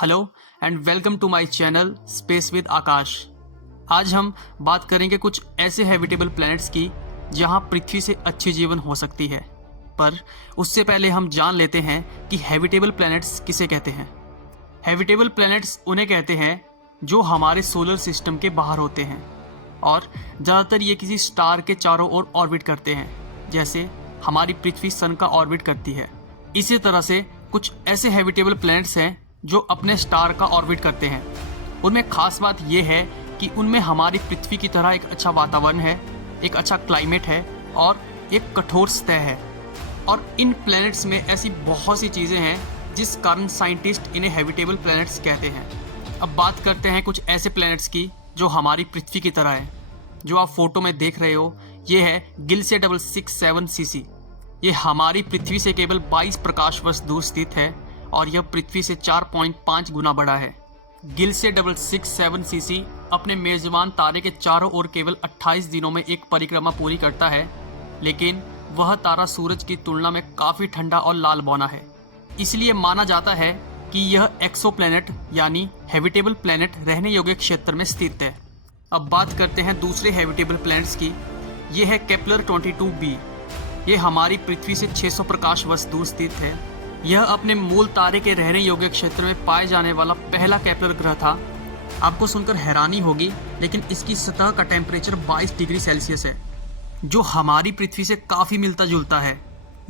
Hello and welcome to my channel space with Akash. आज हम बात करेंगे कुछ ऐसे हैबिटेबल प्लैनेट्स की जहां पृथ्वी से अच्छी जीवन हो सकती है। पर उससे पहले हम जान लेते हैं कि हैबिटेबल प्लैनेट्स किसे कहते हैं। हैबिटेबल प्लैनेट्स उन्हें कहते हैं जो हमारे सोलर सिस्टम के बाहर होते हैं और ज़्यादातर ये किसी स्टार के चारों ओर ऑर्बिट करते हैं, जैसे हमारी पृथ्वी सन का ऑर्बिट करती है। इसी तरह से कुछ ऐसे हैबिटेबल प्लैनेट्स हैं जो अपने स्टार का ऑर्बिट करते हैं। उनमें खास बात यह है कि उनमें हमारी पृथ्वी की तरह एक अच्छा वातावरण है, एक अच्छा क्लाइमेट है और एक कठोर सतह है। और इन प्लैनेट्स में ऐसी बहुत सी चीज़ें हैं जिस कारण साइंटिस्ट इन्हें हैबिटेबल प्लैनेट्स कहते हैं। अब बात करते हैं कुछ ऐसे प्लैनेट्स की जो हमारी पृथ्वी की तरह है। जो आप फोटो में देख रहे हो ये है गिलसे 667cc। ये हमारी पृथ्वी से केवल 22 प्रकाश वर्ष दूर स्थित है और यह पृथ्वी से 4.5 गुना बड़ा है। गिलसे 667cc अपने मेजबान तारे के चारों ओर केवल 28 दिनों में एक परिक्रमा पूरी करता है, लेकिन वह तारा सूरज की तुलना में काफ़ी ठंडा और लाल बौना है। इसलिए माना जाता है कि यह एक्सोप्लैनेट यानी हैबिटेबल प्लैनेट रहने योग्य क्षेत्र में स्थित है। अब बात करते हैं दूसरे हैबिटेबल प्लैनेट्स की। यह है केपलर 22b। ये हमारी पृथ्वी से 600 प्रकाश वर्ष दूर स्थित है। यह अपने मूल तारे के रहने योग्य क्षेत्र में पाए जाने वाला पहला केपलर ग्रह था। आपको सुनकर हैरानी होगी, लेकिन इसकी सतह का टेम्परेचर 22 डिग्री सेल्सियस है, जो हमारी पृथ्वी से काफ़ी मिलता जुलता है।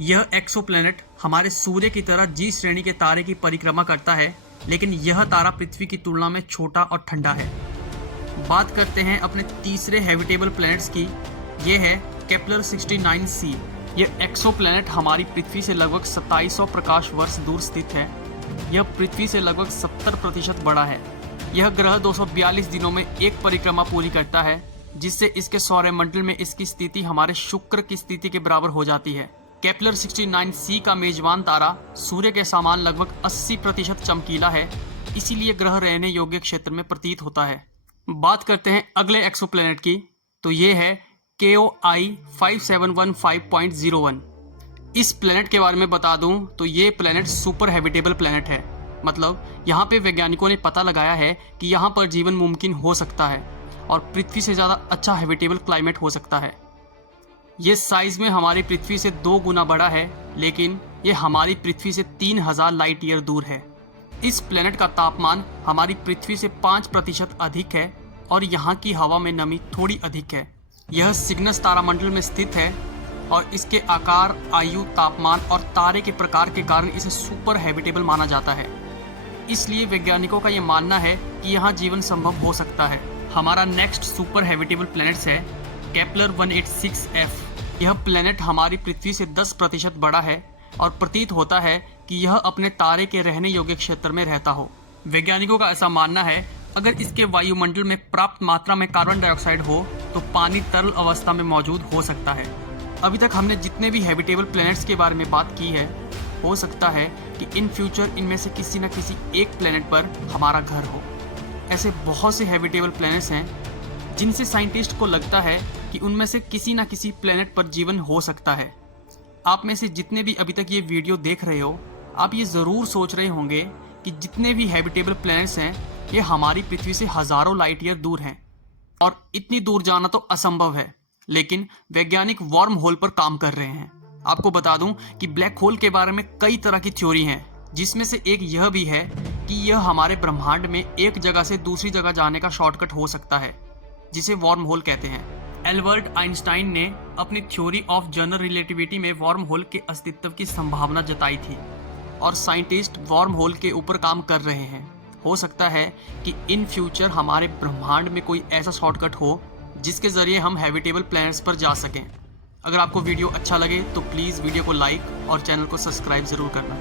यह एक्सोप्लैनेट हमारे सूर्य की तरह जी श्रेणी के तारे की परिक्रमा करता है, लेकिन यह तारा पृथ्वी की तुलना में छोटा और ठंडा है। बात करते हैं अपने तीसरे हैबिटेबल प्लैनेट्स की। यह है केपलर 69c। यह एक्सोप्लैनेट हमारी पृथ्वी से लगभग 2700 प्रकाश वर्ष दूर स्थित है। यह पृथ्वी से लगभग 70% बड़ा है। यह ग्रह 242 दिनों में एक परिक्रमा पूरी करता है, जिससे इसके सौरमंडल में इसकी स्थिति हमारे शुक्र की स्थिति के बराबर हो जाती है। केपलर 69c का मेजबान तारा सूर्य के समान लगभग 80% चमकीला है, इसीलिए ग्रह रहने योग्य क्षेत्र में प्रतीत होता है। बात करते हैं अगले एक्सोप्लैनेट की, तो ये है KOI 5715.01। इस प्लैनेट के बारे में बता दूं तो ये प्लैनेट सुपर हैबिटेबल प्लैनेट है। मतलब यहाँ पे वैज्ञानिकों ने पता लगाया है कि यहाँ पर जीवन मुमकिन हो सकता है और पृथ्वी से ज़्यादा अच्छा हैबिटेबल क्लाइमेट हो सकता है। ये साइज़ में हमारी पृथ्वी से 2 गुना बड़ा है, लेकिन ये हमारी पृथ्वी से 3000 लाइट ईयर दूर है। इस प्लैनेट का तापमान हमारी पृथ्वी से 5% अधिक है और यहाँ की हवा में नमी थोड़ी अधिक है। यह सिग्नस तारामंडल में स्थित है और इसके आकार, आयु, तापमान और तारे के प्रकार के कारण इसे सुपर हैबिटेबल माना जाता है। इसलिए वैज्ञानिकों का यह मानना है कि यहाँ जीवन संभव हो सकता है। हमारा नेक्स्ट सुपर हैबिटेबल प्लैनेट्स है केपलर 186f। यह प्लैनेट हमारी पृथ्वी से 10% बड़ा है और प्रतीत होता है कि यह अपने तारे के रहने योग्य क्षेत्र में रहता हो। वैज्ञानिकों का ऐसा मानना है अगर इसके वायुमंडल में पर्याप्त मात्रा में कार्बन डाइऑक्साइड हो तो पानी तरल अवस्था में मौजूद हो सकता है। अभी तक हमने जितने भी हैबिटेबल प्लैनेट्स के बारे में बात की है, हो सकता है कि इन फ्यूचर इनमें से किसी न किसी एक प्लैनेट पर हमारा घर हो। ऐसे बहुत से हैबिटेबल प्लैनेट्स हैं जिनसे साइंटिस्ट को लगता है कि उनमें से किसी न किसी प्लैनेट पर जीवन हो सकता है। आप में से जितने भी अभी तक ये वीडियो देख रहे हो, आप ये ज़रूर सोच रहे होंगे कि जितने भी हैबिटेबल प्लैनेट्स हैं ये हमारी पृथ्वी से हज़ारों लाइट ईयर दूर हैं और इतनी दूर जाना तो असंभव है। लेकिन वैज्ञानिक वार्म होल पर काम कर रहे हैं। आपको बता दूं कि ब्लैक होल के बारे में कई तरह की थ्योरी हैं, जिसमें से एक यह भी है कि यह हमारे ब्रह्मांड में एक जगह से दूसरी जगह जाने का शॉर्टकट हो सकता है, जिसे वार्म होल कहते हैं। एल्बर्ट आइंस्टाइन ने अपनी थ्योरी ऑफ जनरल रिलेटिविटी में वार्म होल के अस्तित्व की संभावना जताई थी और साइंटिस्ट वार्म होल के ऊपर काम कर रहे हैं। हो सकता है कि इन फ्यूचर हमारे ब्रह्मांड में कोई ऐसा शॉर्टकट हो जिसके ज़रिए हम हैबिटेबल प्लैनेट्स पर जा सकें। अगर आपको वीडियो अच्छा लगे तो प्लीज़ वीडियो को लाइक और चैनल को सब्सक्राइब ज़रूर करना।